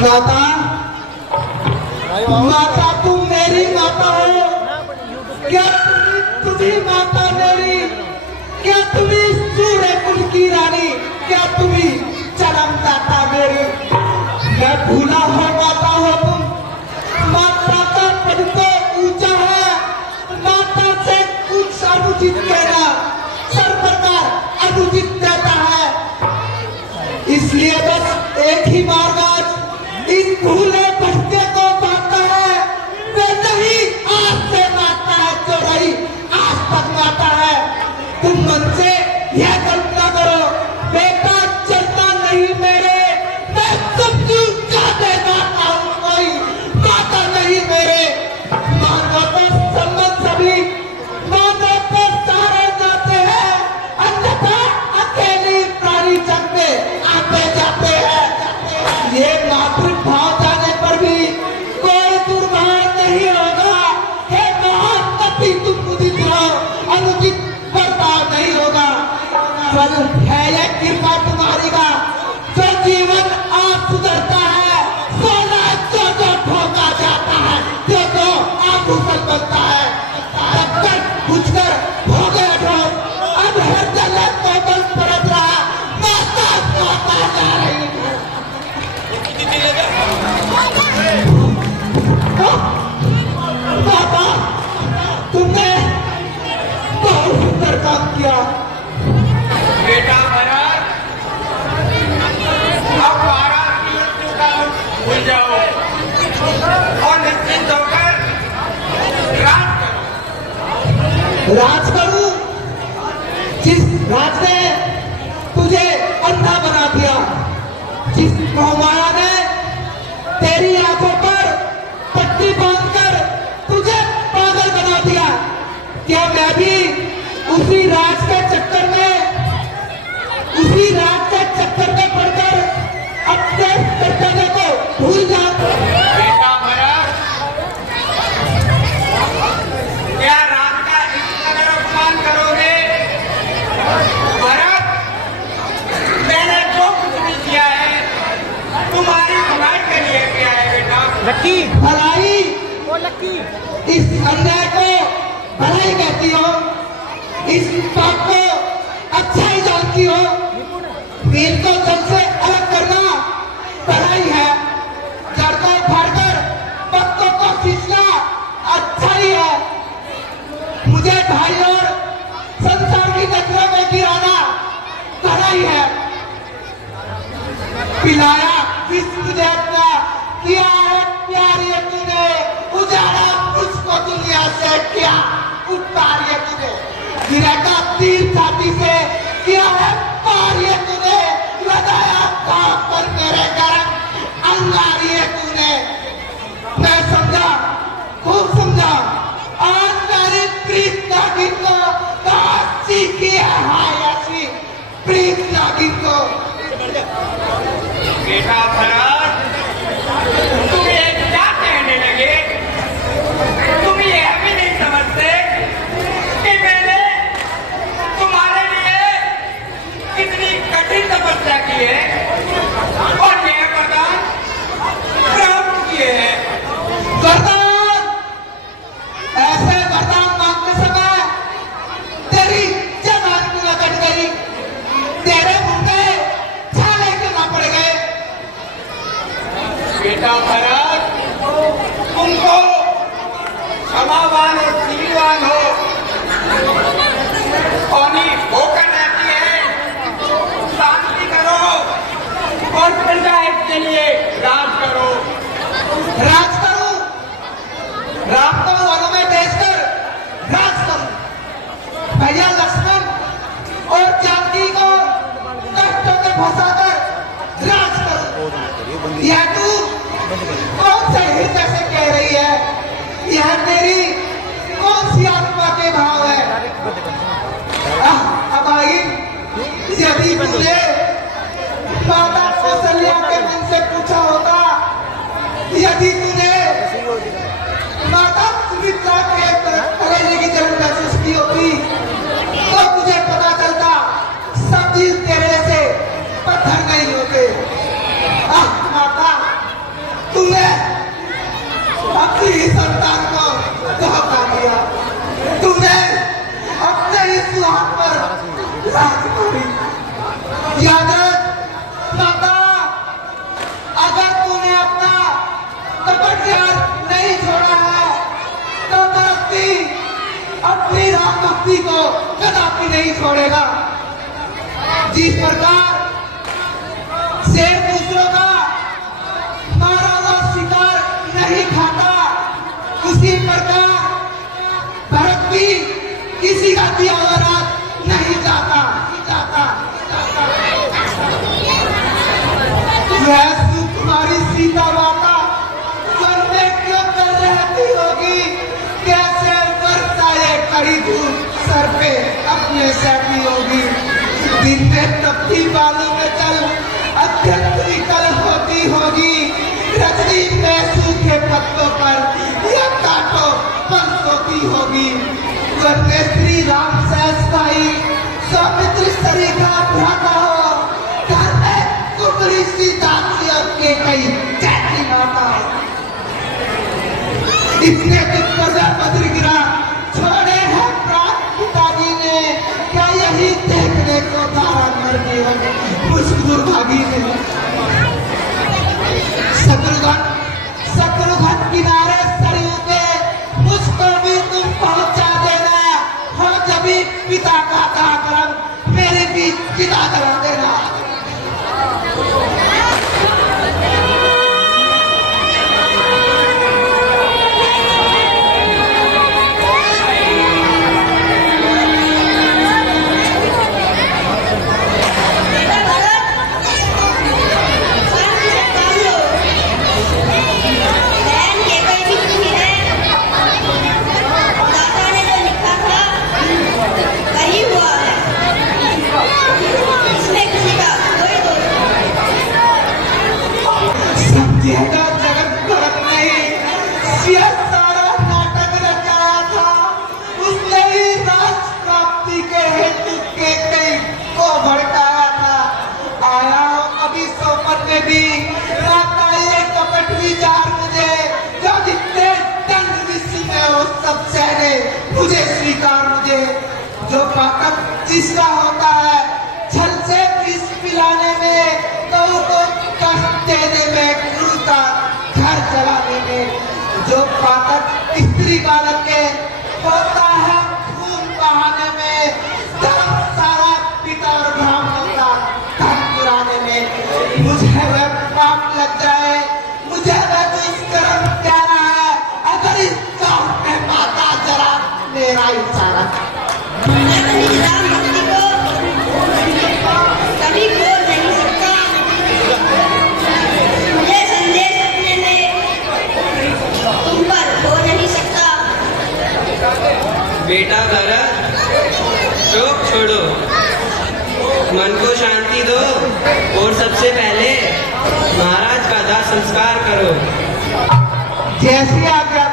माता, माता तुम मेरी माता हो क्या? तुम्ही माता मेरी क्या? तुम्ही सूर्य कुल की रानी क्या? तुम्ही जन्मदाता मेरी। मैं भूला हो माता हो तुम। माता का पद तो ऊंचा है, माता से कुछ अनुचित कहना सर्वप्रकार अनुचित रहता है। इसलिए बस एक ही मार्ग आज इस भूले भटके को पाता है। वे नहीं आज से माता है जो रही आज तक माता है। तुम मन से यह कल्पना करो बेटा चलता नहीं मेरे, मैं सब चूका दे माता हूँ, कोई माता नहीं मेरे। मानो तो संबंध सभी, मानो तो सारे जाते हैं, अन्यथा अकेली प्राणी जग में आते जाते हैं। ये मातृभाव जाने पर भी कोई दुर्भाग्य नहीं होगा। हे महान पति तुम मुझे रहो, अनुचित बर्ताव नहीं होगा। स्वरूप है यह कृपा तुम्हारी का, जो जीवन आप सुधरता है, सोना जो जो ठोका जाता है, जो जो आभूषण बनता है। बुझकर हो गया ठोस, अब हृदय को बल परत रहा, माता माता जा रही है। बाबा तुमने बहुत सुंदर काम किया। बेटा भरत, अब 12 की मृत्यु का भूल जाओ और निश्चिंत होकर राज करो। राज करूं? जिस राज ने तुझे अंधा बना दिया, जिस मोहमाया ने तेरी आंखों पर पट्टी बांधकर तुझे पागल बना दिया, क्या मैं भी उसी राज के चक्कर में पड़कर अपने कर्तव्य को भूल जाऊं? बेटा भरत, क्या राज का इस कदर अपमान करोगे? भरत, मैंने जो कुछ भी किया है तुम्हारी भलाई के लिए किया है बेटा। लक्की भलाई? वो लक्की इस अन्याय को भलाई कहती हो, इस पाप को अच्छाई जानती हो, नील को जल से अलग करना भलाई है, जड़ को उखाड़कर पत्तों को खींचना अच्छाई है, मुझे भाई और संसार की नजरों में गिराना भलाई है। पिलाया विष तुझे अपना, किया है प्यार ये तूने, उजाड़ा मुझको दुनिया से क्या उतार ये तूने, गिरेगा तीर छाती से किया है पार ये तूने, लगाया खाक पर मेरे गरम अंगार ये तूने। मैं समझा, खूब समझा, आज मेरी प्रीत नागिन को कहाँ सीखी है हाय ऐसी प्रीत नागिन को। बेटा भरत, तुम ये क्या कहने लगे? तुम यह भी नहीं समझते कि मैंने तुम्हारे लिए कितनी कठिन तपस्या की है और यह वरदान प्राप्त किए हैं। वरदान? ऐसे वरदान मांगते समय तेरी जबान क्यों न कट गई, तेरे मुंह में छाले क्यों न पड़ गए? बेटा भरत, तुम तो क्षमावान और शीलवान हो, औनी होकर रहती है। शांति करो और पंचायत के लिए राज करो। राज करूं? राम को वनों में भेजकर राज करूं? भैया लक्ष्मण और जानकी को कष्टों में फंसाकर राज करूं? यह तू कौन से हृदय से कह रही है? यह तेरी कौन सी आत्मा के भाव है? अब आई, यदि तुझे माता कौशल्या के मन से पूछा होता, यदि तूने माता सुमित्रा के कलेजे की जलन महसूस की होती, तो तुझे पता चलता सब जीव तेरे से पत्थर नहीं होते। माता अपनी राम भक्ति को कदापि नहीं छोड़ेगा। जिस प्रकार शेर दूसरों का मारा हुआ शिकार नहीं खाता, उसी प्रकार भरत भी किसी का दिया हुआ राज नहीं जाता। वह सुकुमारी सीता माता वन में क्यों कर रहती होगी? कैसे वर्षा ये कड़ी धूप सर पे अपने सहती होगी? दिन में तपती बालों में चल अत्यंत विकल होती होगी। रजनी में सूखे पत्तों पर या कांटों पर सोती होगी। वरने श्री राम सहस भाई सौमित्र सरीखा भ्राता हो, घर में कुमरी सीता के कई जैसी माता। इतने दुख पर बद्र गिरा छोड़े हैं प्राण पिताजी ने, क्या यही देखने को तारा मर गया मुझ दुर्भागी ने। शत्रुघ्न किनारे सरयू के मुझको भी तुम पहुंचा देना। हो जब भी पिता का कार्यक्रम मेरे भी पिता करा देना। जगत भरत ने यह सारा नाटक रचाया था। उसने ही राज प्राप्ति के हेतु के कई को भड़काया था। आया हो अभी सोपन में भी आता ये कपट विचार मुझे, जो जितने दंड विश्व में हो सब सहने मुझे स्वीकार मुझे। जो पाकत जिसका होता है छल से विष पिलाने में, तो को कष्ट देने में, क्रूरता घर जलाने में। जो पातक स्त्री बालक के होता है खून बहाने में, धर्म सारा पिता और ब्राह्मणों का धन चुराने में। मुझे वह पाप लग जाए, मुझे वह दुष्कर्म प्यारा है, अगर इस चौक में माता जरा मेरा इशारा। कभी बोल नहीं सकता, मुझे संदेश अपने में तुम पर हो नहीं सकता। बेटा भरत, शोक छोड़ो, मन को शांति दो और सबसे पहले महाराज का दाह संस्कार करो। जैसी आज्ञा